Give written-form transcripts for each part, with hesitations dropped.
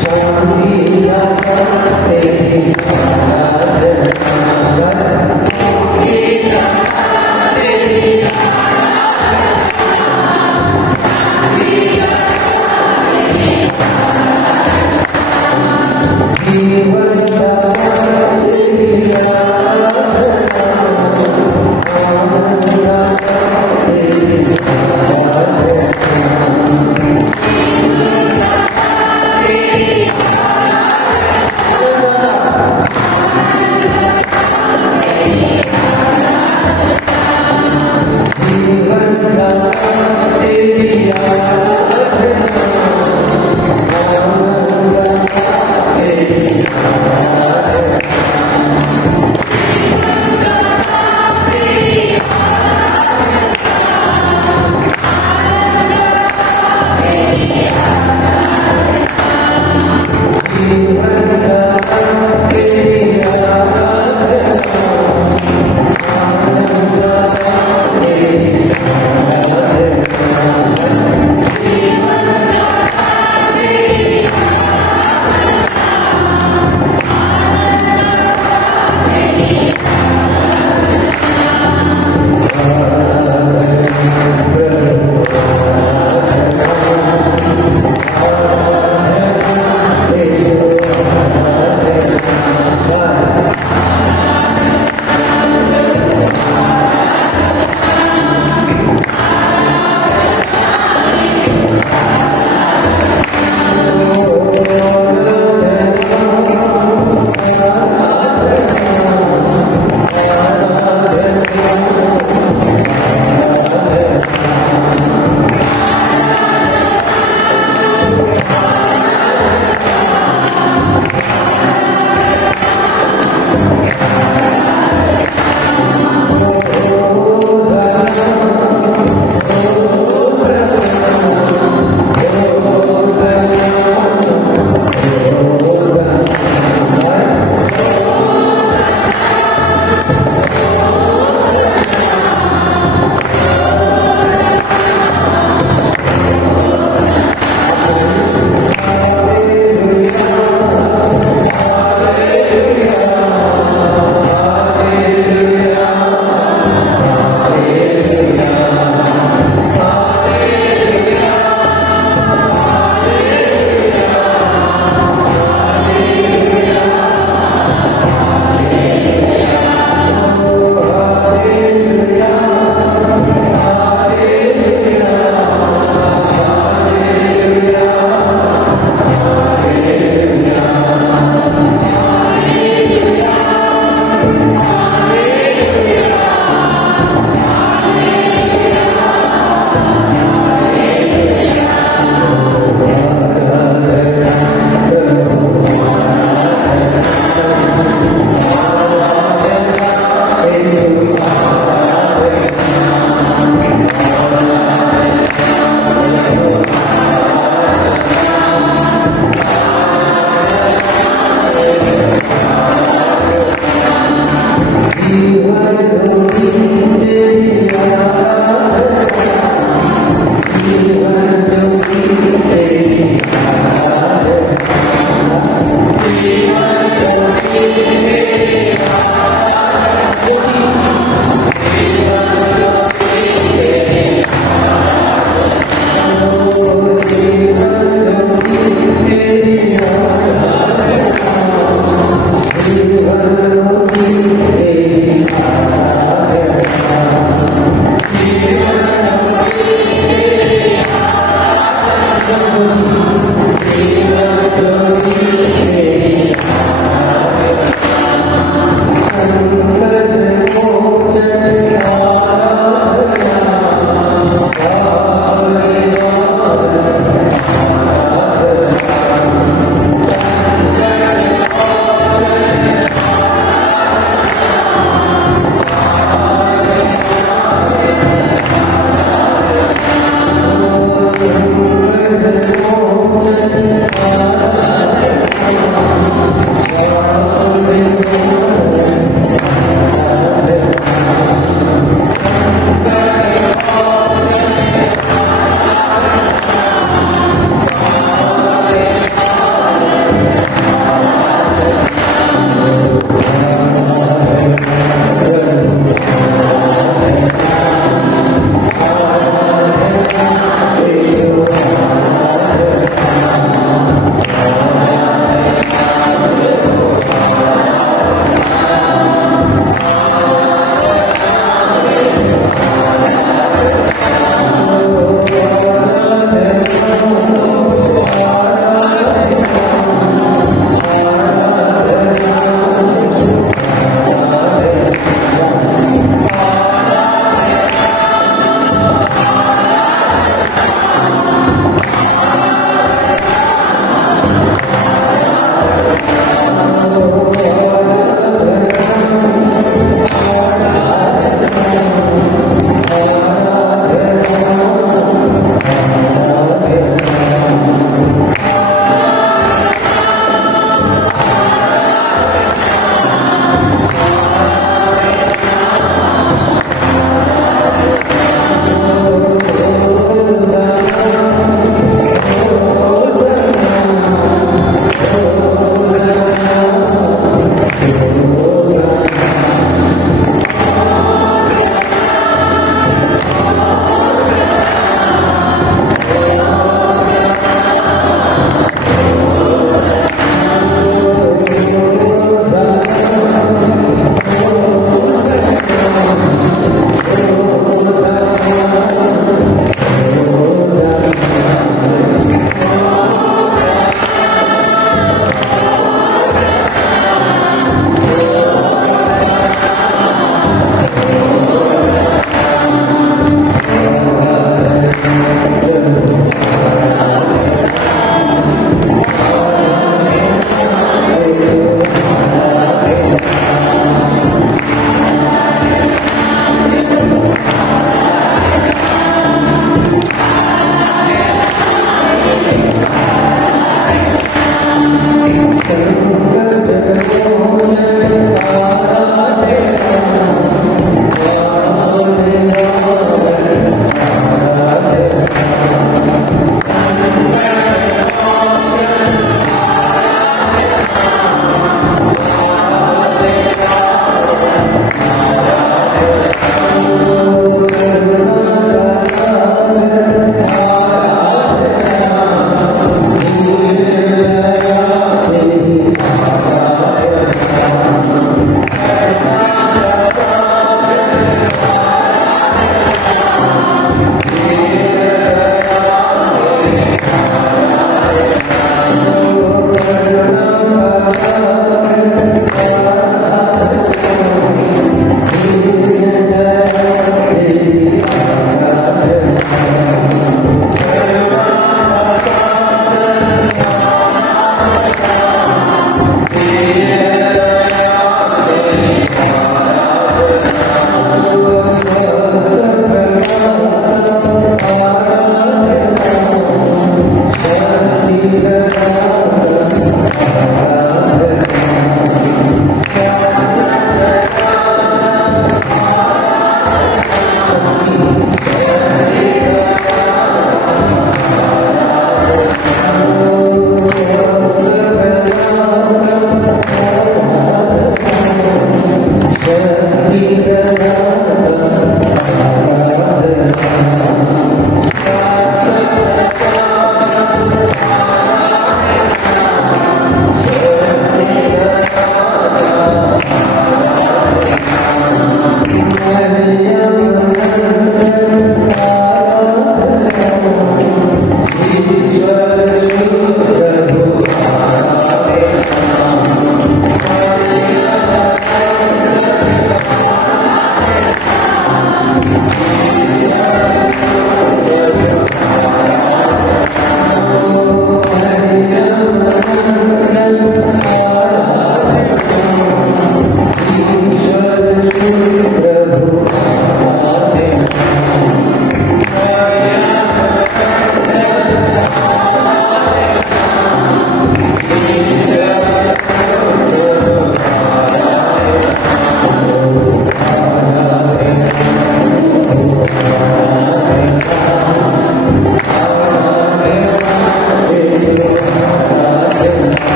Shanti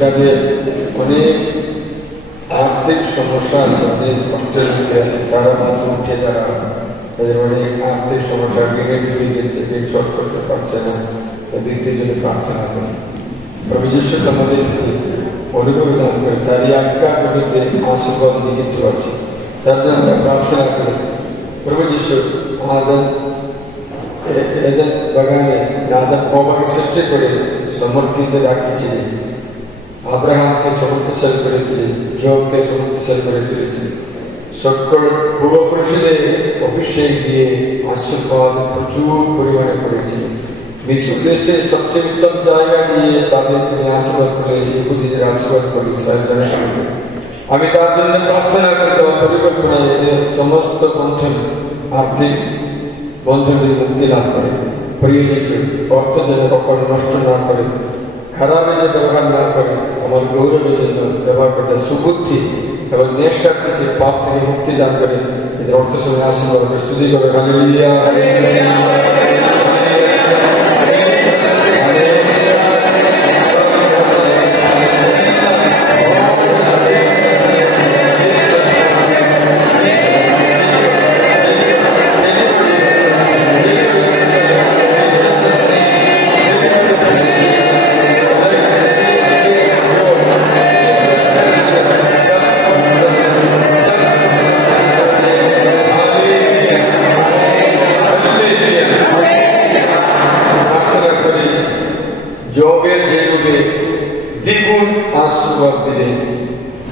যাদের অনেক আর্থিক সমস্যা আছে, অনেক কষ্টের মধ্যে আছে, তারা মাত্র উঠে দাঁড়ান। তাদের অনেক আর্থিক সমস্যা, ঋণের ডুবে গেছে, ঋণ শোধ করতে পারছে না, তাই ব্যক্তির জন্য প্রার্থনা করি। প্রভু যিশু আমাদেরকে অনুগ্রহ দান করে তার এই আজ্ঞাগুলিতে আশীর্বাদ নিহিত আছে, তার জন্য আমরা প্রার্থনা করি। প্রভু যিশু আমাদের এদের বাগানে আদান বাবাকে সৃষ্টি করে সমর্থিত রাখিছিলেন, আব্রাহামকে সমর্থশালী করে তুলেছিলেন, জবকে সমর্থশালী করে তুলেছিলেন। সকল পূর্বপুরুষদের অভিষেক দিয়ে আশীর্বাদ প্রচুর পরিমাণে করেছিলেন। মিশর দেশে সবচেয়ে উত্তম জায়গা দিয়ে তাদের তুমি আশীর্বাদ করে, ইহুদিদের আশীর্বাদ করে ইসরায়েলদের আশীর্বাদ। আমি তার জন্য প্রার্থনা করি তোমার পরিকল্পনায় এদের সমস্ত বন্ধন আর্থিক বন্ধনের মুক্তি লাভ করে। প্রিয় যিশু অর্থ যেন কখনো নষ্ট না করে, খারাপের জন্য ব্যবহার না করে, আমার গৌরবের জন্য ব্যবহার করে, সুবুদ্ধি এবং নেশা থেকে পাপ থেকে মুক্তি দান করে। এদের অর্থ সময় আশীর্বাদ স্তুতি করে। হালেলুয়া।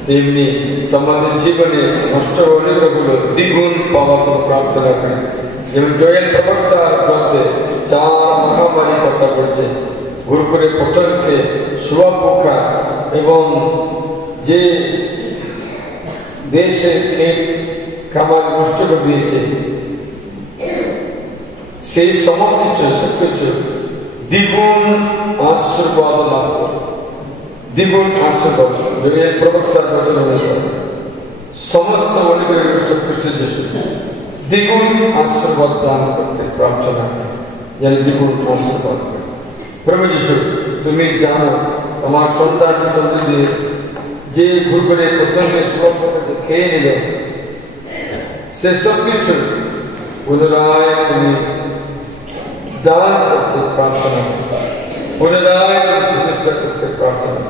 তেমনি তোমাদের জীবনে নষ্ট অনুগ্রহগুলো দ্বিগুণ পাওয়ার প্রার্থনা করি। যেমন জয়েল প্রবক্তার গ্রন্থে 4 মহামারী কথা বলছে, ঘুরঘুরে পতনকে, শুয়াপোকা এবং যে দেশে খাবার নষ্ট করে দিয়েছে, সেই সমস্ত কিছু দ্বিগুণ আশীর্বাদ লাভ করে। দ্বিগুণ আশীর্বাদ জয়েল প্রবক্তার বচন অনুসারে সমস্ত অনুগ্রহের খ্রিস্ট যিশু দ্বিগুণ আশীর্বাদ দান করতে প্রার্থনা করে, যেন দ্বিগুণ আশীর্বাদ করে। প্রভু যিশু তুমি জানো তোমার সন্তান সন্ততি যে ঘুরঘুরে পতঙ্গের শুভকে খেয়ে নিল, সে সব কিছু পুনরায় তুমি দান করতে প্রার্থনা করে, পুনরায় প্রতিষ্ঠা করতে প্রার্থনা,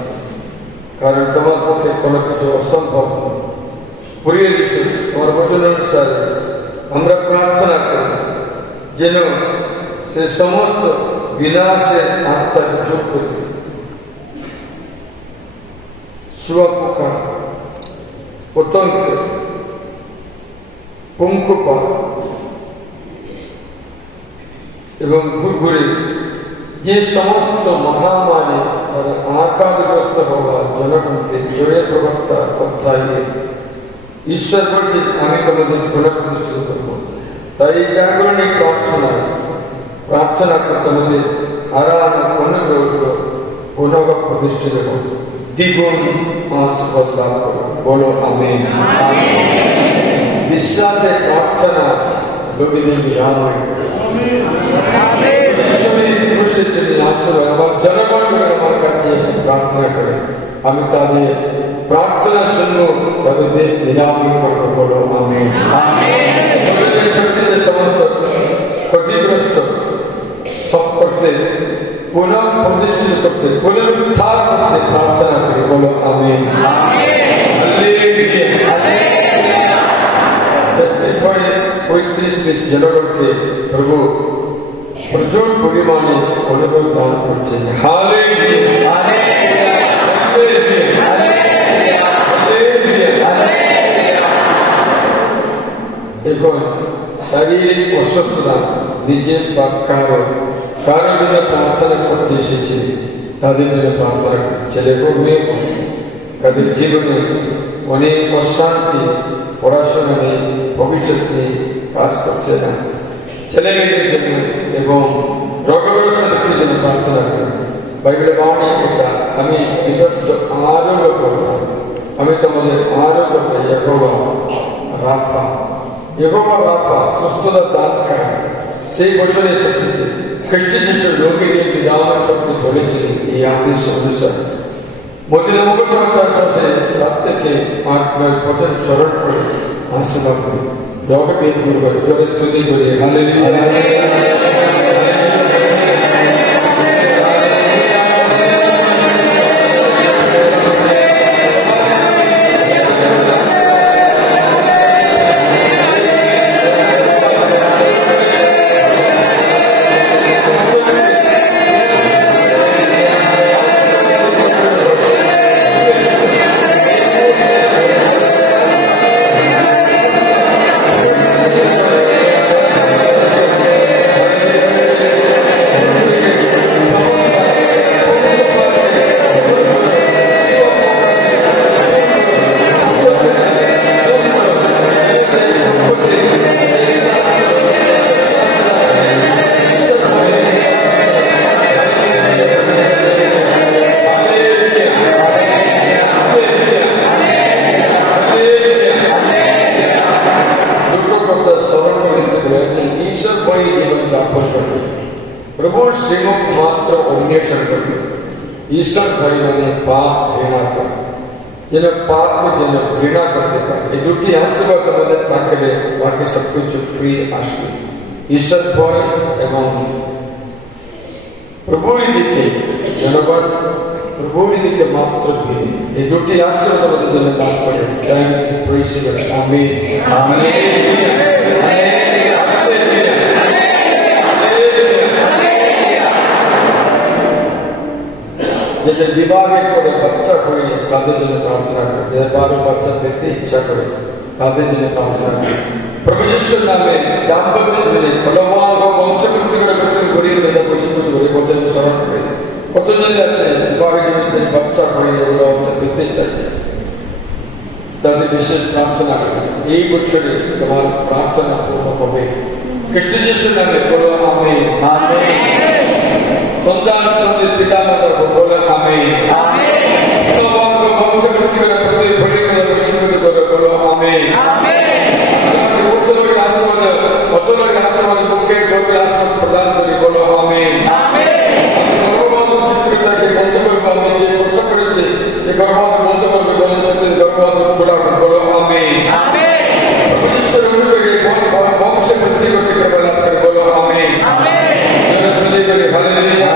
কারণ তোমার পক্ষে কোনো কিছু অসম্ভব। প্রিয় যিশু তোমার বচন অনুসারে আমরা প্রার্থনা করি যেন সে সমস্ত বিনাশের আত্মাকে দূর করবে। শুয়াপোকা, পতঙ্গ, পঙ্কুপা এবং ঘুরঘুরে যে সমস্ত মহামারী তারা আঘাতগ্রস্ত হওয়া জনগণকে জয়ের প্রবক্তা অধ্যায় ঈশ্বর বলছে আমি তোমাদের পুনঃপ্রতিষ্ঠিত করবো। তাই এই জাগরণী প্রার্থনা করে তোমাদের হারানো অনুগ্রহগুলো পুনঃ প্রতিষ্ঠিত করবো, দ্বিগুণ আশীর্বাদ লাভ করবো। বলো আমেন। বিশ্বাসে প্রার্থনা লোকেদের বিধান হয়ে আমার জনগণ আমার কাছে এসে প্রার্থনা করে, আমি তাদের প্রার্থনা শুনবো, তাদের দেশ নিরাময় করবো। বলো আমেন। শক্তিতে সমস্ত ক্ষতিগ্রস্ত সব করতে, পুনঃ প্রতিষ্ঠিত করতে, পুনরুদ্ধার করতে প্রার্থনা করি। বলো আমেন। 35 জনগণকে প্রভু প্রচুর পরিমাণে অনুভব দান করছেন। এখন শারীরিক অসুস্থতা নিজের বা কারো জন্য প্রার্থনা করতে এসেছে, তাদের জন্য প্রার্থনা করে। ছেলে হোক মেয়ে হোক, তাদের জীবনে অনেক অশান্তি, পড়াশোনা নেই, ভবিষ্যৎ নেই, কাজ করছে না, ছেলে মেয়েদের জন্য এবং রোগগ্রস্তের জন্য প্রার্থনা করি। বাইবেলে বাউনি কথা আমি বিগত আরো করবো, আমি তোমাদের আরো কথা ইয়েহোবা রাফা সুস্থতা দান করে। সেই বছরে খ্রিস্ট যিশু লোকে নিয়ে বিধান করতে বলেছিলেন এই আদেশ অনুসারে मोदी मुगल समाचार से सत्य के आत्मा वचन शरण करे आशीर्वाद करे लोग भी गुरु जो स्तुति करे हालेलुया प्रभु सिंह मात्र अन्वेषण करते ईश्वर भाई ने पाप घृणा कर जिन्हें पाप को जिन्हें घृणा करते पाए ये दुटी आशीर्वाद करने ताकि बाकी सब कुछ फ्री आश्रय ईश्वर भाई एवं प्रभु दिखे जनगण प्रभु दिखे मात्र भी ये दुटी आशीर्वाद करने जिन्हें बात पड़े थैंक्स प्रेज गॉड आमीन आमीन जैसे विवाह के बच्चा कोई तादे जने प्रार्थना करे जैसे बारो बच्चा देते इच्छा करे तादे जने प्रार्थना करे प्रभु यीशु नाम में दाम्पत्य जने फलवान को वंशवृद्धि करते गोरी तेरा कुछ गोरी वचन शरण करे কত জনে আছে विवाह के बच्चा कोई এগুলো আছে পেতে চাইছে তাদের বিশেষ প্রার্থনা করে এই বছরে তোমার প্রার্থনা পূর্ণ হবে খ্রিস্ট যিশুর নামে বলো আমিন আমিন संतान संदित पिता माता को बोले आमीन आमीन भगवान को वंश वृद्धि कर प्रति बड़े को विश्व को बोलो आमीन आमीन उतलो के आशीर्वाद मुख्य को के आशीर्वाद प्रदान करी बोलो आमीन आमीन गर्भवाद शिक्षिता के बंद करबा में जे वर्ष करेছে এই गर्भवाद बंद करবে বলেন সত্যি गर्भवाद বলা बोलो आमीन आमीन परमेश्वर অনুগ্রহে वंश वृद्धि করতে কৃপা দান করে बोलो आमीन आमीन जय सुंदर करे हालेलुया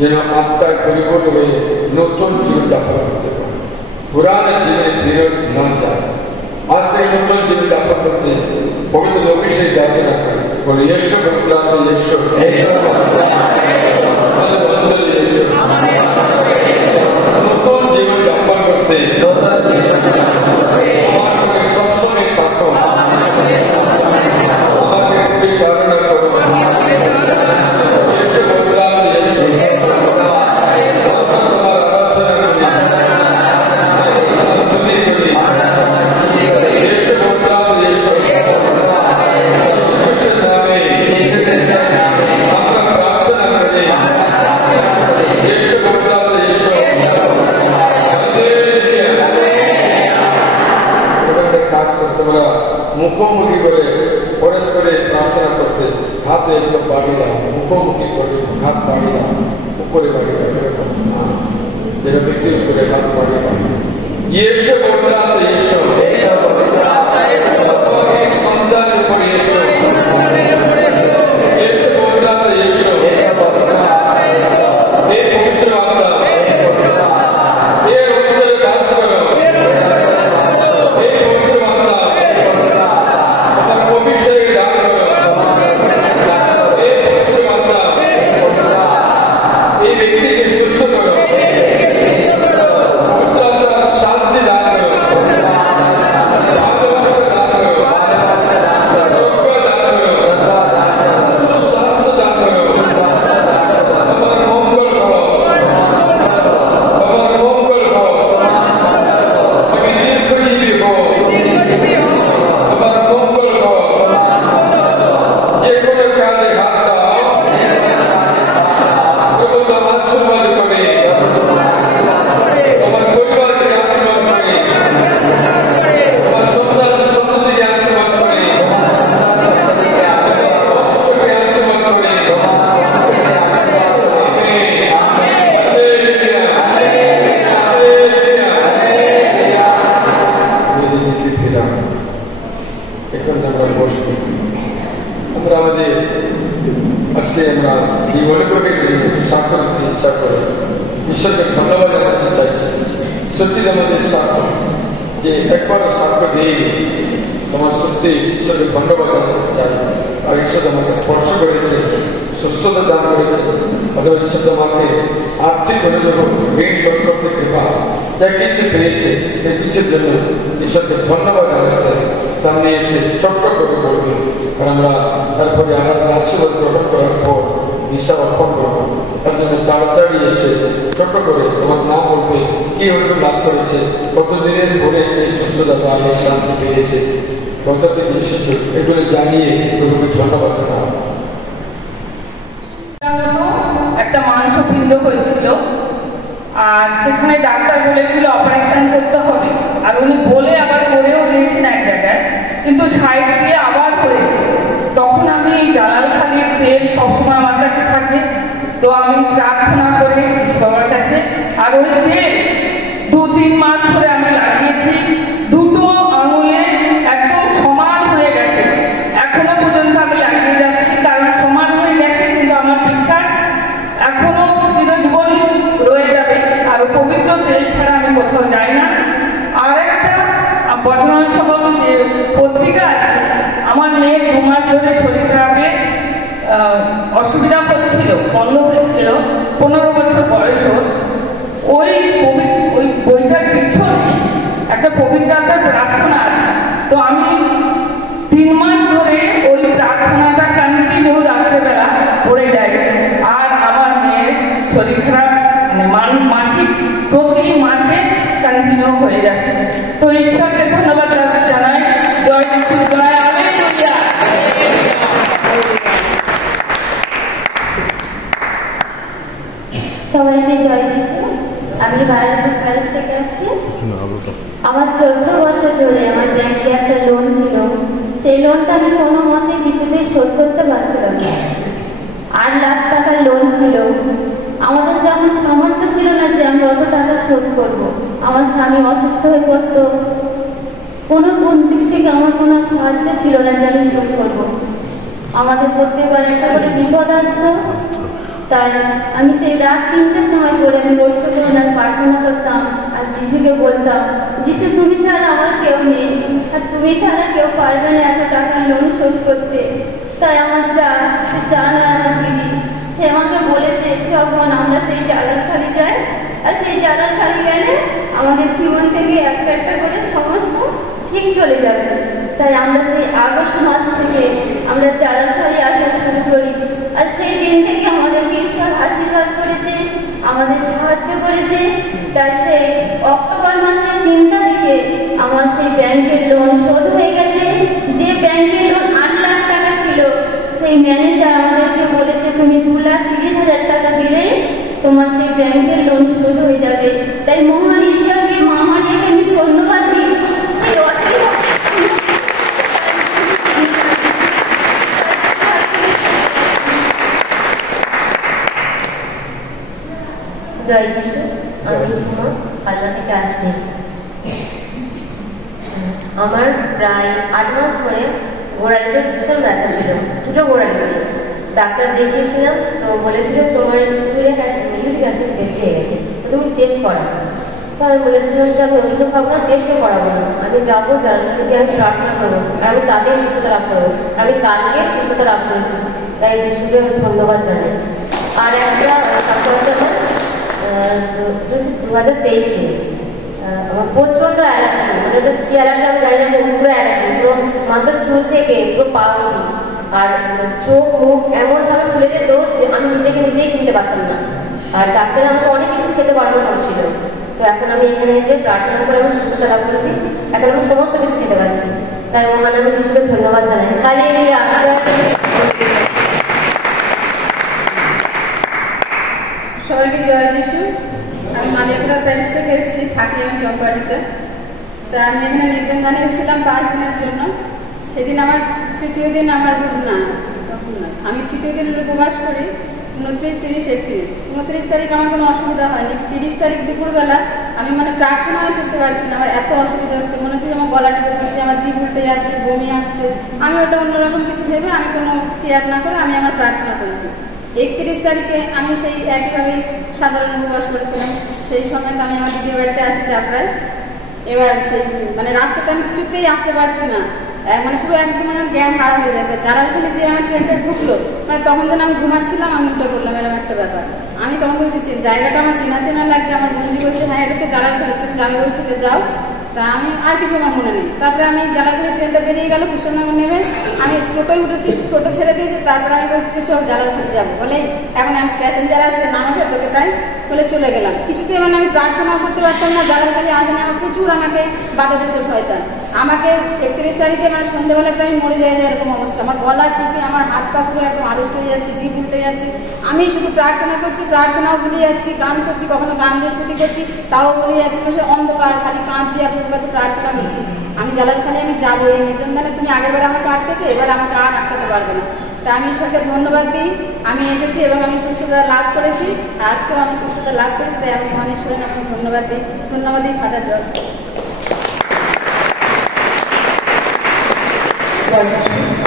যেন আত্মার পরিবর্তন হয়ে নতুন জীবন যাপন করতে পারে পুরানো জীবনে ফিরে না যায় আজ থেকে নতুন জীবন যাপন করতে পবিত্র অভিষেক যাচনা করে বলে ইয়েশু ভগবান ইয়েশু নতুন জীবন যাপন করতে আমার সঙ্গে সবসময় থাকো আমাকে পরিচালনা করো मुखोमुखी करे परस्परे प्रार्थना करते हाथ एक बाड़ी दाओ मुखोमुखी करे हाथ बाड़ी दाओ ऊपरे बाड़ी दाओ जेरा व्यक्ति ऊपरे हाथ बाड़ी दाओ यीशु बोलता यीशु इस मंदिर ऊपर यीशु यीशु बोलता यीशु हे पवित्र आत्मा हे पवित्र दास करो সত্যি তোমাদের সাক্ষ্য যে একবারও সাক্ষ্য দিয়ে তোমার সত্যি ঈশ্বরের ধন্যবাদ জানাতে চাই। আর ঈশ্বর আমাকে স্পর্শ করেছে, সুস্থতা দান করেছে, অথবা ঈশ্বর তোমাকে আর্থিকভাবে যখন ঋণ শোধ করতে কৃপা যা কিছু পেয়েছে সেই কিছুর জন্য ঈশ্বরকে ধন্যবাদ জানাতে সামনে এসে ছোট্ট করে বলবে। আর আমরা তারপরে আমাদের আশীর্বাদ গ্রহণ করার পর বিশ্বাস অর্পণ করবো। তার জন্য তাড়াতাড়ি এসে ছোট্ট করে তোমার নাম বলবে, কি হয়তো লাভ করেছে, কতদিনের পরে এই সুস্থতা বা এই শান্তি পেয়েছে, কোথা থেকে এসেছে, এগুলো জানিয়ে প্রভুকে ধন্যবাদ জানাবো। একটা মাংসপিণ্ড হয়েছিল আর সেখানে ডাক্তার বলেছিল অপারেশন করতে হবে, আর উনি বলে আবার করেও দিয়েছেন এক জায়গায়, কিন্তু সাইড দিয়ে আবার হয়েছে। তখন আমি জালালখালির তেল সবসময় আমার কাছে থাকে, তো আমি প্রার্থনা করি সবার কাছে, আর ওই তেল 2-3 মাস ধরে আমি লাগিয়েছি। দুটো আঙুলে একদম সমান হয়ে গেছে, এখনো পর্যন্ত আমি লাগিয়ে যাচ্ছি, কারণ সমান হয়ে গেছে, কিন্তু আমার বিশ্বাস এখনো চিরজীবনই রয়ে যাবে। আর পবিত্র তেল ছাড়া আমি কোথাও যাই না। আর একটা বর্তমান সভা যে পত্রিকা আছে, আমার মেয়ের 2 মাস ধরে শরীর খারাপে অসুবিধা হচ্ছিল, বন্ধ হয়েছিল, 15 বছর বয়স। ওই বইটার পিছনে একটা পবিত্রতার প্রার্থনা আছে, তো আমি 3 মাস ধরে ওই প্রার্থনাটা কন্টিনিউ রাত্রেবেলা পড়ে যাই। আর আমার মেয়ের শরীর খারাপ মানে মাসিক প্রতি মাসে কন্টিনিউ হয়ে যাচ্ছে। তো ঈশ্বরকে ধন্যবাদ জানাই। জয় যিশু, জয় হালেলুয়া। সবাইকে জয় যিশু। আমি বারাকপুর প্যারিস থেকে আসছি। আমার 14 বছর ধরে আমার ব্যাংকে একটা লোন ছিল, সেই লোনটা আমি কোনো মতে কিছুতেই শোধ করতে পারছিলাম না। 8 লাখ টাকার লোন ছিল। আমাদের সেরকম সামর্থ্য ছিল না যে আমি অত টাকা শোধ করব। আমার স্বামী অসুস্থ হয়ে পড়তো, কোনো কোন দিক থেকে আমার কোনো সাহায্য ছিল না যে আমি শোধ করব। আমাদের প্রত্যেকবার একটা করে বিপদ আসতো, তাই আমি সেই রাত 3টের সময় করে আমি বসে ওনার প্রার্থনা করতাম আর যিশুকে বলতাম, যিশু তুমি ছাড়া আমার কেউ নেই, আর তুমি ছাড়া কেউ পারবে না এত টাকার লোন শোধ করতে। তাই আমার চা নয় আমার দিদি, সে আমাকে বলেছে যখন আমরা সেই জালালখালি যাই, আর সেই জালালখালি গেলে আমাদের জীবন থেকে একটা করে সমস্ত ঠিক চলে যাবে। তাই আমরা সেই আগস্ট মাস থেকে আমরা জালালখালি আসা শুরু করি, আর সেই দিন থেকে আমাদেরকে ঈশ্বর আশীর্বাদ করেছে, আমাদের সাহায্য করেছে। তাই সেই অক্টোবর মাসের 3 তারিখে আমার সেই ব্যাংকের লোন শোধ হয়ে গেছে। যে ব্যাংকের লোন 8 লাখ টাকা ছিল, সেই ম্যানেজার আমাদেরকে বলেছে তুমি 2,30,000 টাকা দিলেই তোমার সেই ব্যাংকের লোন শোধ হয়ে যাবে। তাই মহান ঈশ্বরকে, মহামানীকে আমি ধন্যবাদ দিই। সেই জয় যিশু। আমি পাল্লা থেকে আসছি। আমার প্রায় 8 মাস ধরে গোড়ালিতে ভীষণ ব্যথা ছিল, 2টো গোড়ালিতে। ডাক্তার দেখিয়েছিলাম, তো বলেছিল তোমার ইউরিক অ্যাসিড বেশি হয়ে গেছে, তো তুমি টেস্ট করা। তো আমি বলেছিলাম যে আমি ওষুধ খাবো না, টেস্টও করাবো না, আমি যাবো জানলাকে আমি প্রার্থনা করবো, আমি তাদের সুস্থতা লাভ করবো। আমি কালকে সুস্থতা লাভ করেছি, তাই যিশুকে আমি ধন্যবাদ জানাই। আর একটা 2023-এ আমার প্রচণ্ড অ্যালার্জি, মানে ওটা কী অ্যালার্জি আমি জানি না, পুরো অ্যালার্জি, পুরো মাথার চুল থেকে পুরো পা অবধি, আর চোখ মুখ এমনভাবে খুলে যেত যে আমি নিজেই চিনতে পারতাম না। আর ডাক্তার আমাকে অনেক কিছু খেতে বারণ করছিল। তো এখন আমি এখানে এসে প্রার্থনা করে আমি সুস্থতা লাভ করেছি, এখন আমি সমস্ত কিছু খেতে পারছি। তাই মহান আমি যিশুকে ধন্যবাদ জানাই। হালেলুয়া। সবাইকে জয় যিশু। আমি মালিয়াপুরা প্যারিস থেকে এসেছি, থাকি আমি চকবাড়িতে। তা আমি এখানে নির্জন ধানে এসেছিলাম 5 দিনের জন্য। সেদিন আমার 3য় দিন, আমার না আমি 3য় দিন উপবাস করি, 29, 30, 31। 29 তারিখ আমার কোনো অসুবিধা হয়নি। 30 তারিখ দুপুরবেলা আমি প্রার্থনা করতে পারছি না, আমার এত অসুবিধা হচ্ছে, মনে হচ্ছে আমার গলা টিপে পাচ্ছি, আমার জিভ উল্টে যাচ্ছে, বমি আসছে। আমি ওটা অন্যরকম কিছু ভেবে আমি কোনো কেয়ার না করে আমি আমার প্রার্থনা করেছি। 31 তারিখে আমি সেই একইভাবে সাধারণ উপবাস করেছিলাম। সেই সময় আমি আমার দিদির বাড়িতে আসছি চাপড়ায়। এবার সেই মানে রাস্তাতে আমি কিছুতেই আসতে পারছি না, মানে পুরো একদম আমার জ্ঞান হারা হয়ে গেছে। যারা ওখানে যে আমার ট্রেনটা ঢুকলো, মানে তখন যেন আমি ঘুমাচ্ছিলাম, আমি উঠে পড়লাম, এরকম একটা ব্যাপার। আমি তখন বলছি জায়গাটা আমার চেনা চেনা লাগছে। আমার বন্ধু বলছে হ্যাঁ এটা তো জালালখালি, তুমি যাবে বলছিলে যাও। তা আমি আর কিছু আমার মনে নেই। তারপরে আমি জালালখালি ট্রেনটা বেরিয়ে গেল, কৃষ্ণনগর নেমে আমি টোটোয় উঠেছি, টোটো ছেড়ে দিয়েছি। তারপরে আমি বলছি যে চল জালালখালি যাবো, বলে এখন আমি প্যাসেঞ্জার আছে নামাবে তোকে, তাই বলে চলে গেলাম। কিছুতেই মানে আমি প্রার্থনাও করতে পারতাম না, জালালখালি আসেনি। আমার প্রচুর আমাকে বাধা দিতে শয়তান। আমাকে 31 তারিখে মানে সন্ধ্যেবেলাতে আমি মরে যাই এরকম অবস্থা। আমার গলা টিপে আমার হাত পা পুরো একদম আড়ষ্ট হয়ে যাচ্ছে, জিভ উল্টে যাচ্ছে। আমি শুধু প্রার্থনা করছি, প্রার্থনাও ভুলে যাচ্ছি, গান করছি, কখনো গান দিয়ে স্তুতি করছি, তাও ভুলে যাচ্ছি। বসে অন্ধকার খালি কাঁদছি আর তোর কাছে প্রার্থনা করছি আমি জালালখালি আমি যাবো। এই নির্জনদানে তুমি আগেরবার আমাকে আটকেছো, এবার আমাকে আর আটকাতে পারবে না। তা আমি ঈশ্বরকে ধন্যবাদ দিই, আমি এসেছি এবং আমি সুস্থতা লাভ করেছি। আজকেও আমি সুস্থতা লাভ করেছি, তাই আমি মহান ঈশ্বরের নামে ধন্যবাদ দিই। ধন্যবাদ দিই ফাদার জর্জ।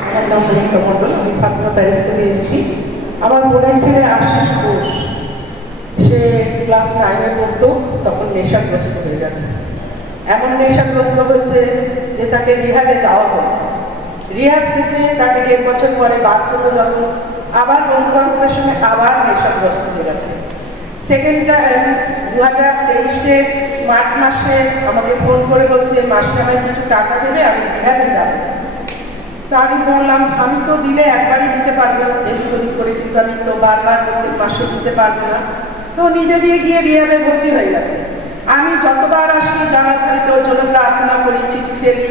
আমার নাম সুনীতা মণ্ডল, আমি ফাতেমা প্যারিস থেকে এসেছি। আমার বোনের ছেলে আশিস ঘোষ, সে ক্লাস 9-এ পড়তো, তখন নেশাগ্রস্ত হয়ে গেছে। এমন নেশাগ্রস্ত হচ্ছে যে তাকে রিহ্যাবে দেওয়া হয়েছে। রিহ্যাব থেকে তাকে 1.5 বছর পরে বার করলো, যখন আবার বন্ধু বান্ধবের সঙ্গে আবার নেশাগ্রস্ত হয়ে গেছে। সেকেন্ডটা 2023 মার্চ মাসে আমাকে ফোন করে বলছে মাসে আমায় কিছু টাকা দেবে, আমি রিহ্যাবে যাবো। তা আমি বললাম আমি তো দিলে একবারই দিতে পারবো এদিক ওদিক করে, কিন্তু আমি তো বারবার প্রত্যেক মাসে দিতে পারবো না। তো নিজে দিয়ে গিয়ে রিহ্যাবে ভর্তি হয়ে গেছে। আমি যতবার আসি জালালখালিতে ওর জন্য প্রার্থনা করি, চিঠি ফেলি,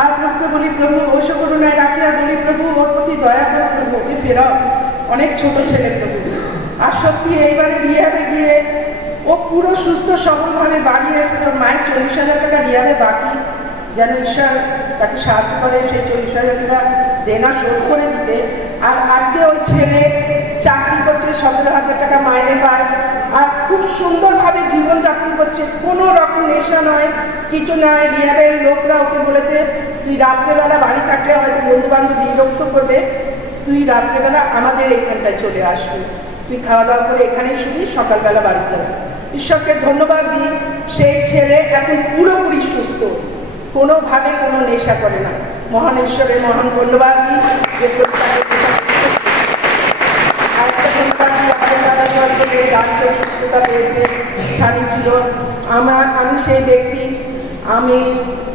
আর প্রভুকে বলি প্রভু ওসব করুণায় রাখি, আর বলি প্রভু ওর প্রতি দয়া করে প্রভু ওকে ফেরাও, অনেক ছোট ছেলে প্রভু। আর সত্যি এইবারে রিহ্যাবে গিয়ে ও পুরো সুস্থ সবলভাবে বাড়ি এসছে। ওর মায়ের 40,000 টাকা রিহ্যাবে বাকি, যেন ঈশ্বর তাকে সাহায্য করে সেই 40,000 টাকা দেনা শোধ করে দিতে। আর আজকে ওই ছেলে চাকরি করছে, 17,000 টাকা মাইনে পায়, আর খুব সুন্দরভাবে জীবনযাপন করছে, কোনো রকম নেশা নয়, কিছু নয়। রিহ্যাবের লোকরা ওকে বলেছে তুই রাত্রেবেলা বাড়ি থাকলে হয়তো বন্ধু বান্ধব বিরক্ত করবে, তুই রাত্রেবেলা আমাদের এইখানটায় চলে আসবি, তুই খাওয়া দাওয়া করে এখানেই শুবি, সকালবেলা বাড়িতে যাবি। ঈশ্বরকে ধন্যবাদ দিই, সেই ছেলে এখন পুরোপুরি সুস্থ, কোনোভাবে কোনো নেশা করে না। মহান ঈশ্বরের মহান ধন্যবাদ দিই যে সুস্থতা পেয়েছে, ছাড়ি ছিল। আমি সেই ব্যক্তি, আমি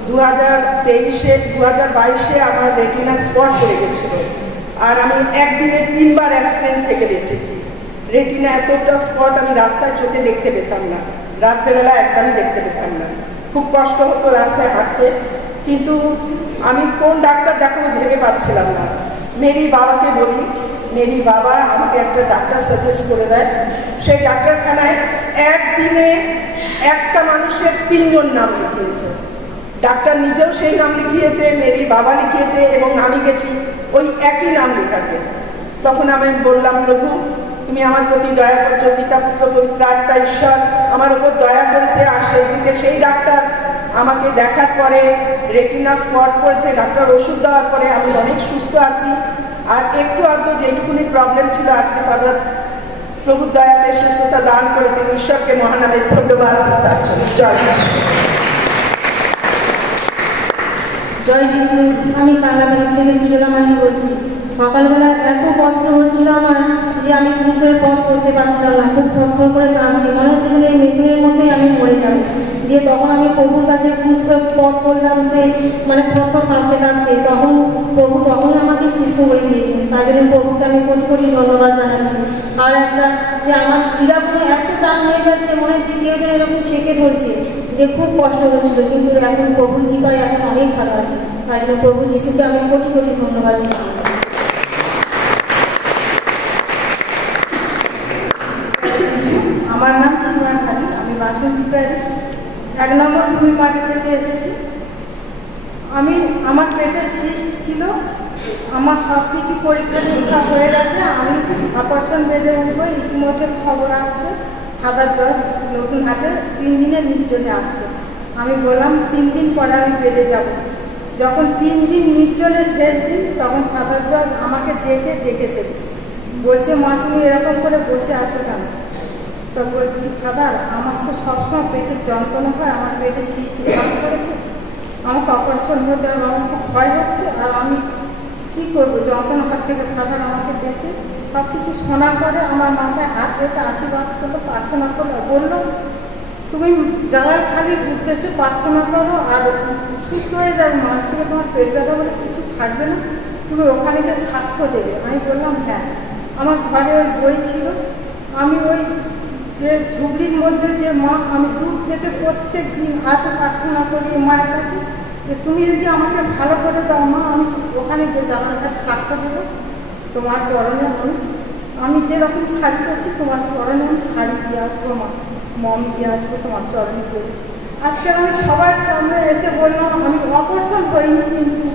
2022-এ আমার রেটিনা স্পট পড়ে গেছিল, আর আমি একদিনে 3 বার অ্যাক্সিডেন্ট থেকে বেঁচেছি। রেটিনা এতটা স্পট আমি রাস্তায় চোখে দেখতে পেতাম না, রাত্রেবেলা একদমই দেখতে পেতাম না, খুব কষ্ট হতো রাস্তায় হাঁটতে। কিন্তু আমি কোন ডাক্তার দেখাবো ভেবে পাচ্ছিলাম না। মেরি বাবাকে বলি, মেরি বাবা আমাকে একটা ডাক্তার সাজেস্ট করে দেয়। সেই ডাক্তারখানায় একদিনে একটা মানুষের 3 জন নাম লিখিয়েছে। ডাক্তার নিজেও সেই নাম লিখিয়েছে, মেরি বাবা লিখিয়েছে, এবং আমি গেছি ওই একই নাম লেখাতে। তখন আমি বললাম প্রভু তুমি আমার প্রতি দয়া করছো, পিতা পুত্র পবিত্র আত্মা ঈশ্বর আমার উপর দয়া করেছে। আর সেই দিকে সেই ডাক্তার আমাকে দেখার পরে রেটিনা স্পট পড়েছে, ডাক্তার ওষুধ দেওয়ার পরে আমি অনেক সুস্থ আছি। আর একটু আধটু যেটুকুনি প্রবলেম ছিল আজকে ফাদার প্রভুর দয়াতে সুস্থতা দান করেছেন। ঈশ্বরকে মহানামে ধন্যবাদ তার জন্য। জয় যিশু। জয় যিশু। আমি বাংলাদেশ থেকে সুজলামানি বলছি। সকালবেলা এত কষ্ট হচ্ছিল আমার যে আমি ক্রুশের পথ করতে পারছিলাম না, খুব থরথর করে কাঁদছি, মনে হচ্ছে যে এই মেশিনের মধ্যেই আমি মরে যাব। দিয়ে তখন আমি প্রভুর কাছে ক্রুশের পথ করলাম, সেই মানে থরথর কাঁপতে কাঁপতে, তখন প্রভু তখনই আমাকে সুস্থ করে দিয়েছেন। তাই জন্য প্রভুকে আমি কোটি কোটি ধন্যবাদ জানাচ্ছি। আর একটা যে আমার শিরাগুলো এত টান হয়ে যাচ্ছে, মনে হচ্ছে কেউ যেন এরকম ছেঁকে ধরছে, যে খুব কষ্ট হচ্ছিল, কিন্তু এখন প্রভুর কৃপায় এখন অনেক ভালো আছে। তাই জন্য প্রভু যিশুকে আমি কোটি কোটি ধন্যবাদ দিচ্ছি। আমার নাম সীমা খালি, আমি বাসন্তী প্যারিস 1 নম্বর ভূমি মাটি থেকে এসেছি। আমার পেটে সিস্ট ছিল, আমার সব কিছু পরীক্ষা নিরীক্ষা হয়ে গেছে, আমি অপারেশন বেডে উঠবো। ইতিমধ্যে খবর আসছে ফাদার জর্জ নতুন হাটে 3 দিনের নির্জনে আসছে। আমি বললাম 3 দিন পরে আমি বেডে যাব। যখন 3 দিন নির্জনের শেষ দিন, তখন ফাদার জর্জ আমাকে ডেকেছে, বলছে মা তুমি এরকম করে বসে আছো কেন? তো বলছি ফাদার আমার তো সবসময় পেটের যন্ত্রণা হয়, আমার পেটে সৃষ্টি খারাপ করেছে, আমাকে অপারেশন হতে হবে, আমার খুব ভয় হচ্ছে, আর আমি কী করবো যন্ত্রণা হাত থেকে। ফাদার আমাকে ডেকে সব কিছু শোনার পরে আমার মাথায় হাত রেখে আশীর্বাদ করলো, প্রার্থনা করলো, বললো তুমি জালাল খালির উদ্দেশ্যে প্রার্থনা করো আর সুস্থ হয়ে যাবে, মাস থেকে তোমার পেট ব্যথা বলে কিছু থাকবে না, তুমি ওখানে গিয়ে সাক্ষ্য দেবে। আমি বললাম হ্যাঁ। আমার ঘরে ওই বই ছিল, আমি ওই যে ঝুবড়ির মধ্যে যে মা, আমি দূর থেকে প্রত্যেক দিন আজও প্রার্থনা করি মায়ের কাছে যে তুমি যদি আমাকে ভালো করে দাও মা, আমি ওখানে গিয়ে জানার কাছে সাক্ষ্য দেবো, তোমার পরনে আমি যেরকম শাড়ি করছি তোমার পরনে আমি শাড়ি দিয়ে আসবো মা, মম দিয়ে আসবো তোমার চরণে করে। আজকে আমি সবার সামনে এসে বললাম আমি অপারেশন করিনি, কিন্তু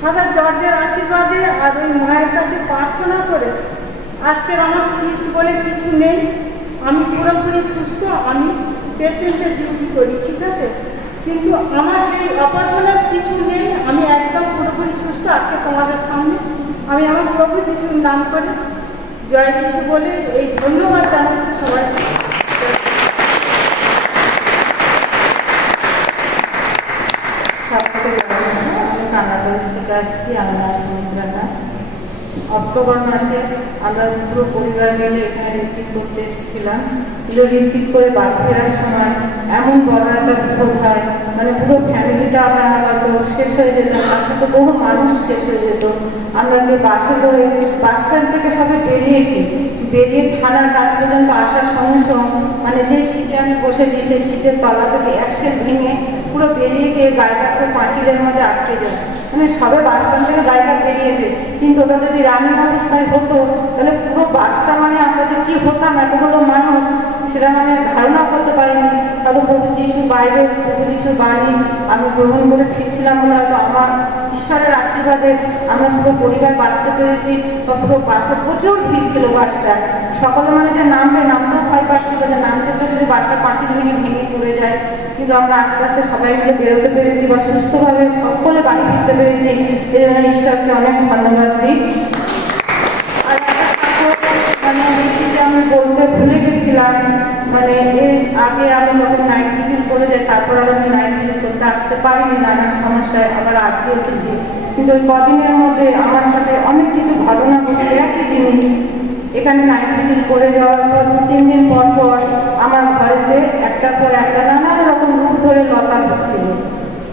ফাদার জর্জের আশীর্বাদে আর ওই মায়ের কাছে প্রার্থনা করে আজকের আমার সিস্ট বলে কিছু নেই, আমি পুরোপুরি সুস্থ, আমি পেশেন্টের ডিউটি করি, ঠিক আছে, কিন্তু আমার সেই অপারেশনের কিছু নেই, আমি একদম পুরোপুরি সুস্থ। আজকে তোমাদের সামনে আমি আমার প্রভু যিশুর নাম করে জয় যিশু বলে এই ধন্যবাদ জানাচ্ছি সবাইকে। আমি কান্নাপাড়া থেকে আসছি, আমার নাম সুমিত্রা নাথ। অক্টোবর মাসে আমরা পুরো পরিবার মিলে এখানে রিট্রিট করতে এসেছিলাম, কিন্তু রিট্রিট করে বাড়ি ফেরার সময় এমন বড় একটা বিপদ হয়, মানে পুরো ফ্যামিলিটা আমরা হয়তো শেষ হয়ে যেত, তার সাথে বহু মানুষ শেষ হয়ে যেত। আমরা যে বাসে করে বাস স্ট্যান্ড থেকে সবাই বেরিয়েছি, বেরিয়ে থানার কাজ পর্যন্ত আসার সঙ্গে সঙ্গে মানে যে সিটে আমি বসেছি সেই সিটের তলা থেকে অ্যাক্সেল ভেঙে পুরো বেরিয়ে গিয়ে গাড়িটা পুরো পাঁচিলের মধ্যে আটকে যায়। মানে সবে বাস স্ট্যান্ড থেকে গাড়িটা বেরিয়েছে, কিন্তু ওটা যদি রানিং অবস্থায় হতো তাহলে পুরো বাসটা মানে আমরা যে কী হতাম এতগুলো মানুষ সেটা মানে ধারণা করতে পারিনি। হয়তো প্রভু যিশু বাইবেল, প্রভু যিশুর বাণী আমি গ্রহণ করে ফিরছিলাম বলে হয়তো আমার ঈশ্বরের আশীর্বাদে আমরা পুরো পরিবার বাঁচতে পেরেছি। বা পুরো বাসে প্রচুর ভিড় ছিল বাসটা, সকলে মানে যে নামতেও ভয় পাচ্ছিল যে নামতে তো যদি বাসটা পাঁচিল ভেঙে পড়ে যায়, কিন্তু আমরা আস্তে আস্তে সবাই মিলে বেরোতে পেরেছি বা সুস্থভাবে সকলে বাড়ি ফিরতে পেরেছি। এই জন্য ঈশ্বরকে অনেক ধন্যবাদ দিই। আর মানে যে আমি বলতে ভুলে গেছিলাম, মানে এর আগে আমি যখন নাইট ভিজিট করে যাই তারপর আর আমি নাইট ভিজিট করতে আসতে পারিনি, নানান সমস্যায় আবার আজকে এসেছি। কিন্তু ওই কদিনের মধ্যে আমার সাথে অনেক কিছু ঘটনা ঘটে। একই জিনিস, এখানে নাইট ভিজিট করে যাওয়ার পর 3 দিন পর পর আমার ঘরেতে একটার পর একটা নানান রকম রূপ ধরে লতা হচ্ছিল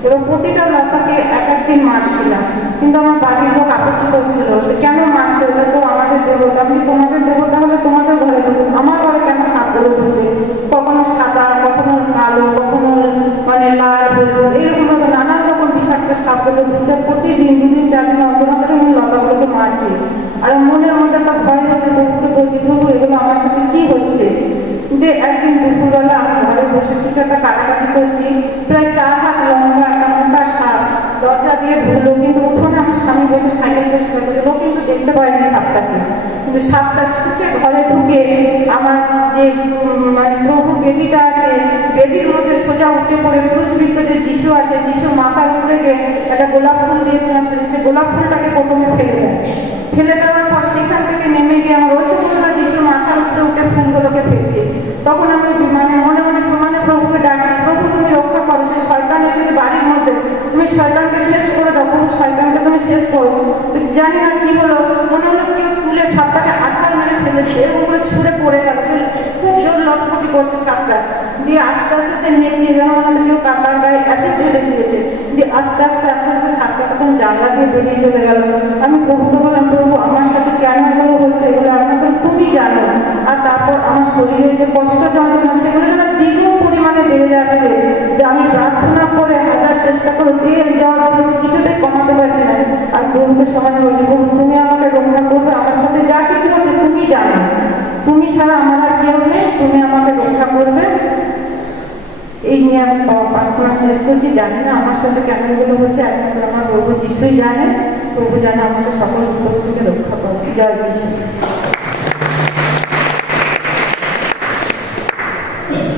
এবং প্রতিটা লতাকে এক একদিন মারছিলাম, কিন্তু আমার বাড়ির লোক আপত্তি করছিল যে কেন মারছে, ওটা তো আমাদের দেবতা, আপনি তোমাদের দেবতা হলে তোমাদের ঘরে ঢুকুন, আমার ঘরে কেন সাপগুলো ঢুকছে, কখনো সাদা, কখনো কালো, কখনো মানে লাল, হলুদ, এরকম নানান রকম বিষাক্ত সাপগুলো ঢুকছে। প্রতিদিন 2 দিন 4 দিন অন্তর আমি লতাগুলোকে মারছি, আর মনের মধ্যে একটা ভয় হচ্ছে, প্রভুকে বলছি প্রভু এগুলো আমার সাথে কি হচ্ছে। যে একদিন দুপুরবেলা আমি ঘরে বসে কিছু একটা কাটাকাটি করছি, প্রায় 4 হাত লম্বা একটা মোটা সাপ দরজা দিয়ে ঢুকলো, কিন্তু উঠোনে আমার স্বামী বসে সাইকেল পরিষ্কার করছিল, কিন্তু দেখতে পাইনি সাপটাকে। কিন্তু সাপটা ছুটে ঘরে ঢুকে আমার যে মানে প্রভু বেদিটা আছে, বেদির মধ্যে সোজা উঠে পড়ে ক্রুশবিদ্ধ যে যিশু আছে, যিশু মাথার উপরে একটা গোলাপ ফুল দিয়েছিলাম, সেই গোলাপ ফুলটাকে প্রথমে ফেলে দেওয়ার পর সেখান থেকে নেমে গিয়ে আমার ওই সময়টা যিশুর মাথার উপরে উঠে ফুলগুলোকে ফেলছে। তখন আমি মানে মনে মনে সমানে প্রভুকে ডাকছি, প্রভু তুমি রক্ষা করো, সে শয়তান এসেছে বাড়ির মধ্যে, তুমি শয়তানকে শেষ করে দাও, প্রভু শয়তানকে তুমি শেষ করো। জানি না কি হলো, মনে হলো কেউ তুলে সাপটাকে আছাড় মেরে ফেলেছে, এরকম করে ছুঁড়ে পড়ে গেল, খুব জোর লটপটি করছে সাপটা। দিয়ে আস্তে আস্তে সে নেমে যেন আমাদের কেউ কাপড় গায়ে অ্যাসিড ঢেলে দিয়েছে, দিয়ে আস্তে আস্তে সাপটা তখন জানলা দিয়ে বেরিয়ে চলে গেল। আমি প্রভুকে বললাম প্রভু আমার সাথে কেন এগুলো হচ্ছে, এগুলো আপনাকে তুমি জানো। আর তারপর আমার শরীরে যে কষ্ট যন্ত্রণা সেগুলো যেন দ্বিগুণ পরিমাণে বেড়ে যাচ্ছে, যে আমি প্রার্থনা করে হাজার চেষ্টা করে দিয়ে যাওয়ার জন্য কিছুতেই কমাতে পারছি না। আর প্রভুকে সবাই বলছি প্রভু তুমি আমাকে রক্ষা করবে, আমার সাথে যা কিছু হচ্ছে তুমি জানো, তুমি ছাড়া আমার আর কেউ নেই, তুমি আমাকে রক্ষা করবে। এই নিয়ে আমি প্রার্থনা শেষ করছি। জানি না আমার সাথে কেন এগুলো হচ্ছে, একমাত্র আমার প্রভু যিশুই জানে। প্রভু জানে আমাকে সকল বিপদ থেকে রক্ষা করবে। জয় যিশু।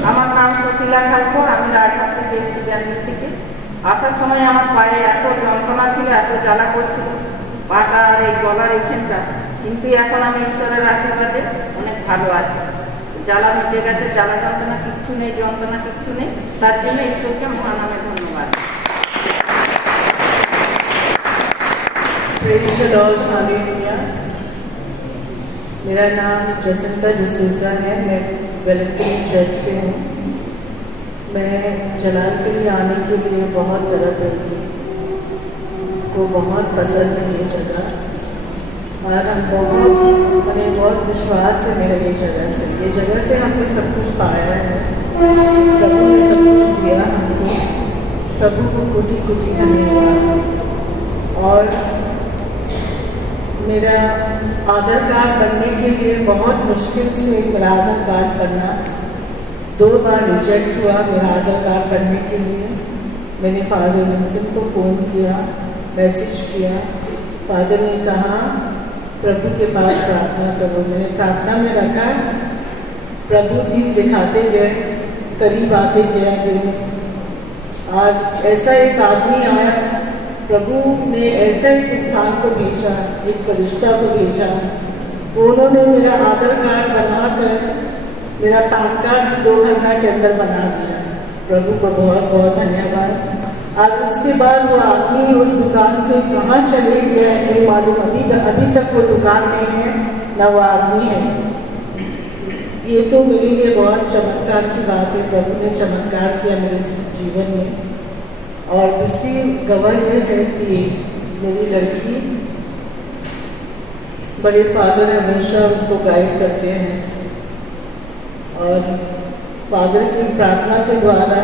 আমার নাম সুশীলা ঠাকুর, আমি রায়পুর থেকে এসেছি থেকে। আসার সময় আমার পায়ে এত যন্ত্রণা ছিল, এত জ্বালা করছিল পাটা আর এই গলার এখানটা, কিন্তু এখন আমি ঈশ্বরের আশীর্বাদে অনেক ভালো আছি। জ্বালা মিটে গেছে, জ্বালা যন্ত্রণা কিচ্ছু নেই, যন্ত্রণা কিচ্ছু নেই। তার জন্য ঈশ্বরকে মহানামে ধন্যবাদ। मेरा नाम जसिंता डिसूजा है, मैं वेलिंगटन चर्च से हूँ। मैं जलाल के लिए आने के लिए बहुत तरह थी, को बहुत पसंद है ये जगह, और हम हमें बहुत विश्वास है मेरा ये जगह से हमने सब कुछ पाया है। प्रभु ने सब कुछ दिया हमको, प्रभु को कोटि कोटि धन्यवाद। और मेरा आधार कार्ड बनने के लिए बहुत मुश्किल से मेरा आधार कार्ड बनना, 2 बार रिजेक्ट हुआ मेरा आधार कार्ड बनने के लिए। मैंने फादर विंसेंट को फ़ोन किया, मैसेज किया, फादर ने कहा प्रभु के पास प्रार्थना करो। मैंने प्रार्थना में रखा, प्रभु दीप दिखाते गए, करीब आते गया गए, और ऐसा एक आदमी आया, प्रभु ने ऐसा एक इंसान को भेजा, एक फरिश्ता को भेजा, उन्होंने मेरा आधार कार्ड बनाकर मेरा पैन कार्ड 2 घंटा के अंदर बना दिया। प्रभु को बहुत बहुत धन्यवाद। और उसके बाद वो आदमी उस दुकान से कहाँ चले गए नहीं मालूम, अभी तक वो दुकान नहीं है, न वो आदमी है। ये तो मेरे लिए बहुत चमत्कार की बात है, प्रभु ने चमत्कार किया मेरे जीवन में। और दूसरी गवाह ये है कि मेरी लड़की, बड़े फादर हमेशा उसको गाइड करते हैं, और फादर की प्रार्थना के द्वारा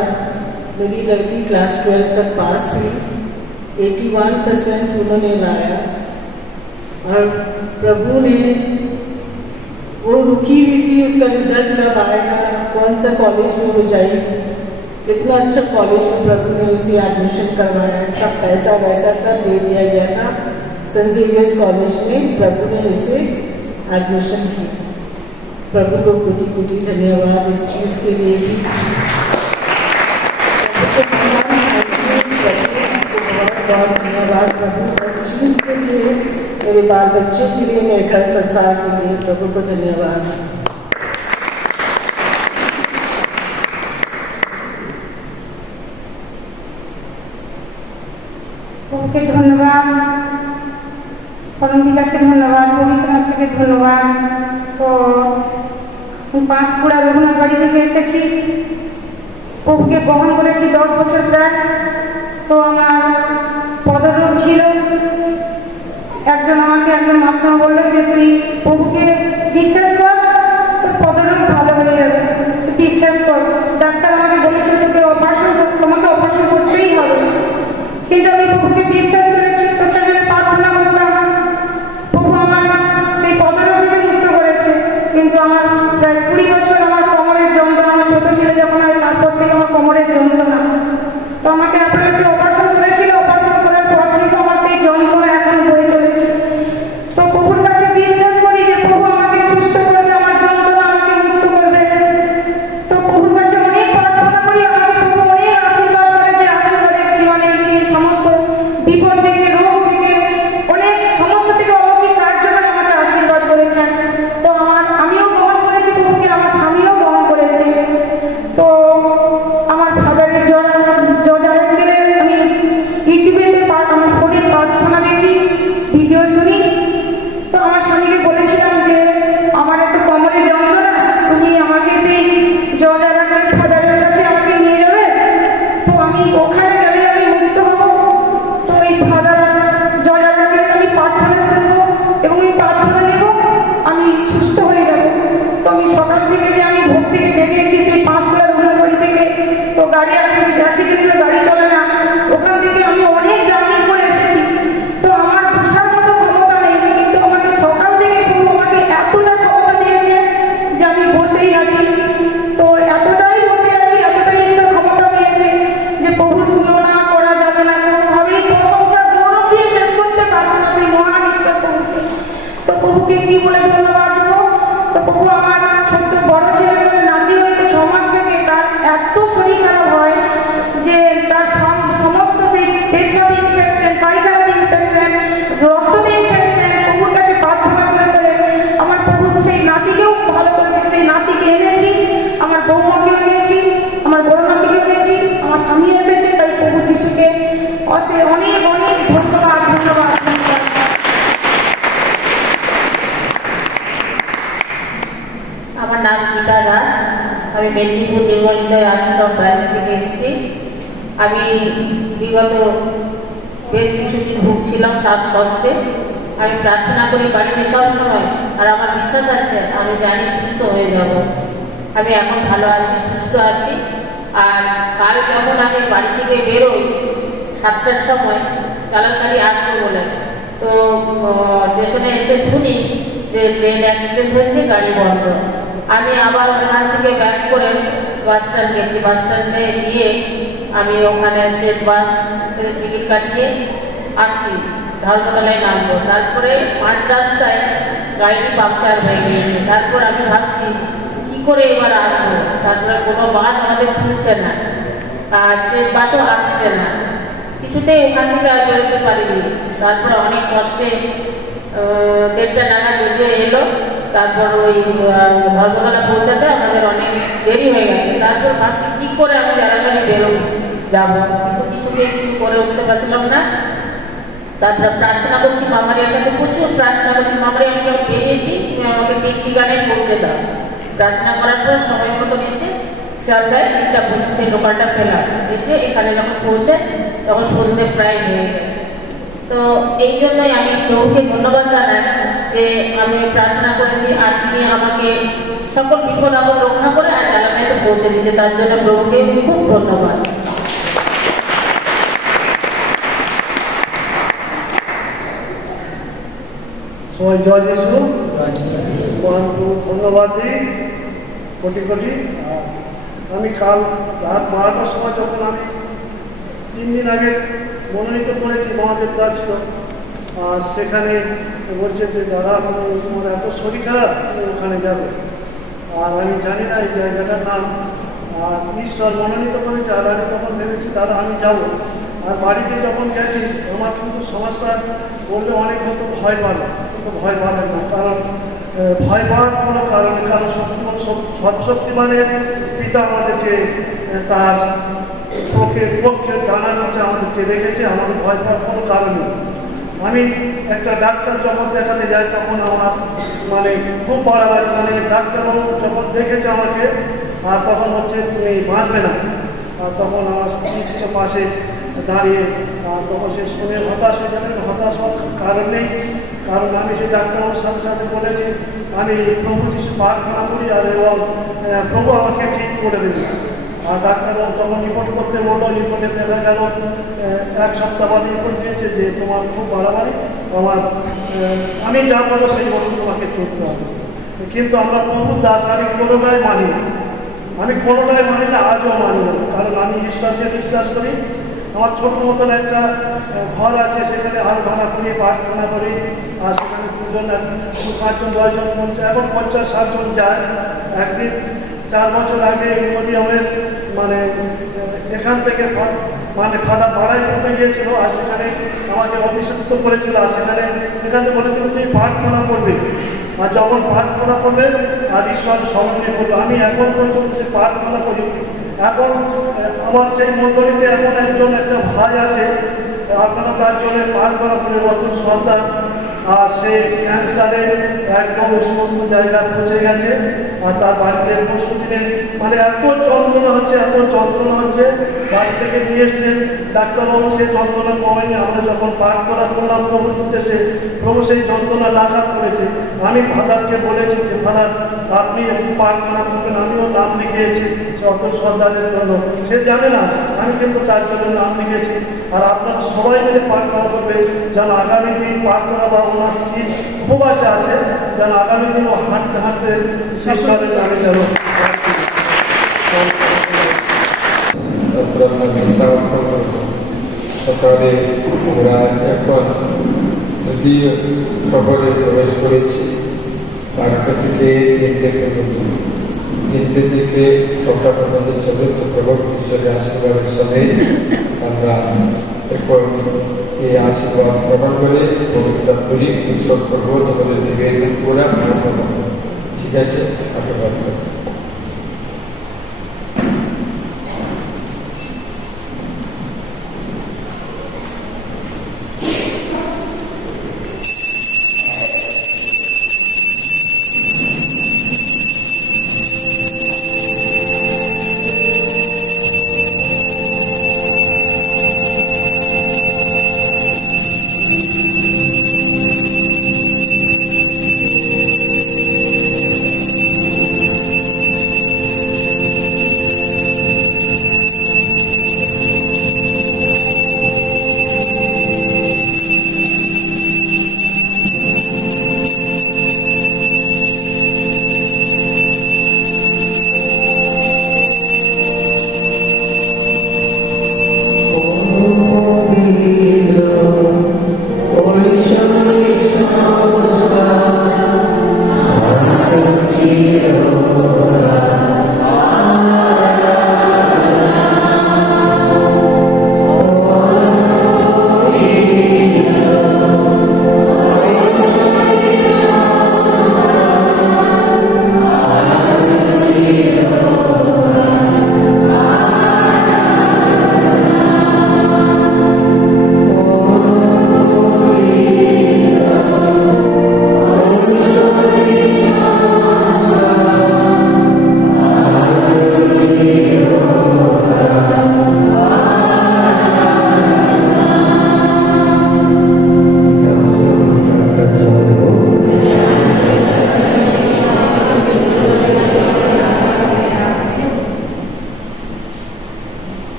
मेरी लड़की क्लास 12 तक पास हुई, 81% उन्होंने लाया। और प्रभु ने, वो रुकी हुई थी, उसका रिजल्ट कब आएगा, कौन सा कॉलेज में हो जाएगी, इतना अच्छा कॉलेज में प्रभु ने उसे एडमिशन करवाया, सब पैसा वैसा सब दे दिया गया था। सेंट जेवियर्स कॉलेज में प्रभु ने इसे एडमिशन की। प्रभु को कोटि कोटि धन्यवाद इस चीज़ के लिए भी। बहुत धन्यवाद प्रभु हर चीज़ के लिए, मेरे बाल बच्चों के लिए, मेरे घर संसार के लिए, प्रभु को धन्यवाद। सबके धन्यवाद, परम पिताके धन्यवाद, पवित्रनाथके धन्यवाद। तो पाँचकुड़ा रघुनाथ बाड़ी থেকে এসেছি, প্রভুকে গ্রহণ করেছি 10 বছর প্রায়। তো আমার পদরোগ ছিল, একজন মাস্টার বললো যে তুই প্রভুকে বিশ্বাস কর, তোর পদরোগ ভালো হয়ে যাবে, বিশ্বাস কর। ডাক্তার আমাকে বলেছিল তোমাকে অপারেশন করতেই হবে, কিন্তু আমি প্রভুকে বিশ্বাস করেছি, সত্যি প্রার্থনা করতাম, প্রভু আমার সেই পদরোগ থেকে মুক্ত করেছে। কিন্তু আমার প্রায় 20 বছর আমার কোমরের যন্ত্রণা, আমার ছোট ছেলে যখন হয় তারপর থেকে আমার কোমরের যন্ত্রণা। তো আমাকে আপনাকে অপারেশন করেছিল, অপারেশন করার পর কিন্তু আমার সেই যন্ত্রণা এখন বয়ে চলেছে। তো প্রভুর কাছে বিশ্বাস করি যে প্রভু আমাকে সুস্থ করবে, আমার যন্ত্রণা আমাকে মুক্ত করবে। তো প্রভুর কাছে অনেক প্রার্থনা করি, আমাকে প্রভু অনেক আশীর্বাদ করে, যে আশীর্বাদের সীমা নেই। সমস্ত বিপদ থেকে, রোগ থেকে, অনেক সমস্ত থেকে অলৌকিক কার্য করে আমাকে আশীর্বাদ করেছেন। তো আমিও গ্রহণ করেছি প্রভুকে, আমার স্বামীও গ্রহণ করেছে। তো আমার ফাদারের জজারে আমি ইউটিউবেতে আমার ফোনে প্রার্থনা দেখি, ভিডিও শুনি। তো আমার স্বামীকে বলেছিলাম যে আমার এত কোমরে যন্ত্রণা, তুমি আমাকে সেই জজারে ফাদারের কাছে আমাকে নিয়ে যাবে, তো আমি ওখানে গেলে আমি মুক্ত হব। তো এই ফাদার জজারে আমি প্রার্থনা শুনবো এবং এই প্রার্থনা নেব, আমি সুস্থ হয়ে যাব। তো আমি সকাল থেকে যে আমি ভোর থেকে বেরিয়েছি সেই পাঁচকুড়া রঘুনাথবাড়ি থেকে, তো গাড়ি আসে, কিন্তু গাড়ি চলে না, ওখান থেকে আমি অনেক জার্নি করে এসেছি। তো আমার বসার মতো ক্ষমতা নেই, কিন্তু আমাকে সকাল থেকে প্রভু আমাকে এতটা ক্ষমতা দিয়েছে যে আমি বসেই আছি। তো এতটাই বসে আছি, এতটাই ঈশ্বর ক্ষমতা দিয়েছে যে প্রভুর তুলনা করা যাবে না, কোনোভাবেই প্রশংসা গৌরব দিয়ে শেষ করতে পারবো না সেই মহান ঈশ্বর প্রভুকে। তো প্রভুকে কি বলে ধন্যবাদ দেবো? তো প্রভু আমার ছোট্ট বড় ছেলে নাতি হয়েছে 6 মাস থেকে, তার এত শরীর খারাপ হয় যে তার সমস্ত সেই পেছাব ইনফেকশন, পায়খানা ইনফেকশন, রক্ত ইনফেকশন, প্রভুর কাছে প্রার্থনা করে আমার প্রভু সেই নাতিকেও ভালো করে, সেই নাতিকে এনেছে। অনেক অনেক ধন্যবাদ ধন্যবাদ। আমার নাম গীতা দাস, আমি মেদিনীপুর নির্মলিতায় আশ্রম ব্রাঞ্চ থেকে এসেছি। আমি বিগত বেশ কিছুদিন ভুগছিলাম শ্বাসকষ্টে। আমি প্রার্থনা করি বাড়িতে সব সময়, আর আমার বিশ্বাস আছে আমি জানি সুস্থ হয়ে যাব। আমি এখন ভালো আছি, সুস্থ আছি। আর কাল যখন আমি বাড়ি থেকে বেরোই 7টার সময় চালানকারী আসবো বলে, তো স্টেশনে এসে শুনি যে ট্রেন অ্যাক্সিডেন্ট হয়েছে, গাড়ি বন্ধ। আমি আবার ওখান থেকে ব্যাক করে বাস স্ট্যান্ড গেছি। বাস স্ট্যান্ডে গিয়ে আমি ওখানে স্টেট বাস টিকিট কাটিয়ে আসি, ধর্মতলায় নামবো। তারপরে 5 রাস্তায় গাড়িটি পাংচার হয়ে গিয়েছে। তারপর আমি ভাবছি কি করে এবার আসবো। তারপরে কোনো বাস আমাদের তুলছে না, স্টেট বাসও আসছে না, কিছুতেই ওখান থেকে আর বেরোতে পারিনি। তারপর অনেক কষ্টে 1:30 নাগাদ যদিও এলো। তারপর ওই ধর্মতলা পৌঁছাতে আমাদের অনেক দেরি হয়ে গেছে। তারপর ভাবছি কী করে আমি তাড়াতাড়ি যাবো, কিন্তু কিছুতেই কিছু করে উঠতে পারছিলাম না। তারপর প্রার্থনা করছি মামারিয়ার কাছে, প্রচুর প্রার্থনা করছি, মামারি আমি যখন বেরিয়েছি তুমি আমাকে ঠিকানায় পৌঁছে দাও। প্রার্থনা করার পর সময় মতন এসে শিয়ালদায় 1:25 লোকালটা পেলাম। এসে এখানে যখন পৌঁছে তখন সন্ধ্যে প্রায় হয়ে গেছে। তো এই জন্যই আমি প্রভুকে ধন্যবাদ জানাই যে আমি প্রার্থনা করেছি আর তিনি আমাকে সকল বিপদ আপদ রক্ষা করে আজ আলামিয়াতে পৌঁছে দিয়েছে। তার জন্য প্রভুকে খুব ধন্যবাদ। সবাই জয় যিশু, ধন্যবাদ দিই কোটি কোটি। আমি কাল রাত 12টার সময় যখন আমি 3 দিন আগে মনোনীত করেছি, মহাদেব দা ছিল, আর সেখানে বলছে যে দাদা তোমার এত শরীর খারাপ, ওখানে যাবে। আর আমি জানি না এই জায়গাটার নাম, আর ঈশ্বর মনোনীত করেছে। আর আমি তখন ভেবেছি দাদা আমি যাব। আর বাড়িতে যখন গেছি আমার কিন্তু সমস্যা বললে অনেক হয়তো ভয় পাবে, কিন্তু ভয় পাবে না। কারণ ভয় পাওয়ার কোনো কারণে, কারণ সর্বশক্তিমানের পিতা আমাদেরকে তার পক্ষের ডানার নিচে আমাদেরকে রেখেছে, আমাদের ভয় পাওয়ার কোনো কারণ নেই। আমি একটা ডাক্তার যখন দেখাতে যাই তখন আমার খুব বাড়াবাড়ি, ডাক্তারবাবু যখন দেখেছে আমাকে, আর তখন হচ্ছে তুমি বাঁচবে না। আর তখন আমার স্ত্রী ছিল পাশে দাঁড়িয়ে, তখন সে শুনে হতাশ হয়ে যাবেন। হতাশ হওয়ার কারণ নেই, কারণ আমি সেই ডাক্তারবাবুর সাথে সাথে বলেছি আমি প্রভু যিশু প্রার্থনা করি আর এবং প্রভু আমাকে ঠিক করে দেবে। আর ডাক্তারবাবু তখন রিপোর্ট করতে বললো, রিপোর্টে দেখা গেল 1 সপ্তাহ বাদে রিপোর্ট দিয়েছে যে তোমার খুব বাড়াবাড়ি, আমি যা বলবো সেই মতো তোমাকে চলতে হবে। কিন্তু আমরা প্রভুর দাস, আমি কোনোটাই মানি না, আজও মানি না। কারণ আমি ঈশ্বরকে বিশ্বাস করি। আমার ছোট মতন একটা ঘর আছে, সেখানে আলো ভাড়া করি, প্রার্থনা করি। আর সেখানে 2জন 5জন 10জন এখন 50-60 জন যায়। একদিন 4 বছর আগে ইউনিয়নের এখান থেকে ভাড়া ভাড়ায় করতে গিয়েছিল, আর সেখানে আমাকে অভিষিক্ত করেছিল। আর সেখানে বলেছিল তুমি প্রার্থনা করবে, আর যখন প্রার্থনা করবে আর ঈশ্বর স্মরণে করবে। আমি এখন পর্যন্ত সে প্রার্থনা করি। এখন আমার সেই মন্ডলীতে এখন একটা ভাই আছে, আপনারা তার জন্য প্রার্থনা করে, অতুল সন্তান। আর সে ক্যান্সারে একদম সমস্ত জায়গায় পৌঁছে গেছে। আর তার বাড়িতে পরশু দিনে এত যন্ত্রণা হচ্ছে, বাড়ি থেকে নিয়ে এসে ডাক্তারবাবু সেই যন্ত্রণা কমেনি। আমরা যখন প্রার্থনা করলাম প্রভুর উদ্দেশ্যে, প্রভু সেই যন্ত্রণা লাঘব করেছে। আমি ফাদারকে বলেছি যে ফাদার আপনি একটু প্রার্থনা করবেন, আমিও নাম লিখিয়েছি অতুল সন্তানের জন্য। সে জানে না, আমি কিন্তু তার জন্য নাম লিখেছি। আর আপনারা সবাই মিলে প্রার্থনা করবে যেন আগামী দিন প্রার্থনা বা ওনার স্ত্রী উপবাসে আছে, যেন আগামী দিন হাঁটতে হাঁটতে ঈশ্বরের নামে যেন সকালে আমরা এখন দ্বিতীয় খবরে প্রবেশ করেছি। 8টা থেকে 3টে থেকে 6টা পর্যন্ত চতুর্থ প্রবর ঈশ্বরের আশীর্বাদের সঙ্গে আমরা এখন এই আশীর্বাদ প্রদান করে পবিত্র বলি ঈশ্বর প্রভু আমাদের নিবেদন করা। ঠিক আছে, আশীর্বাদ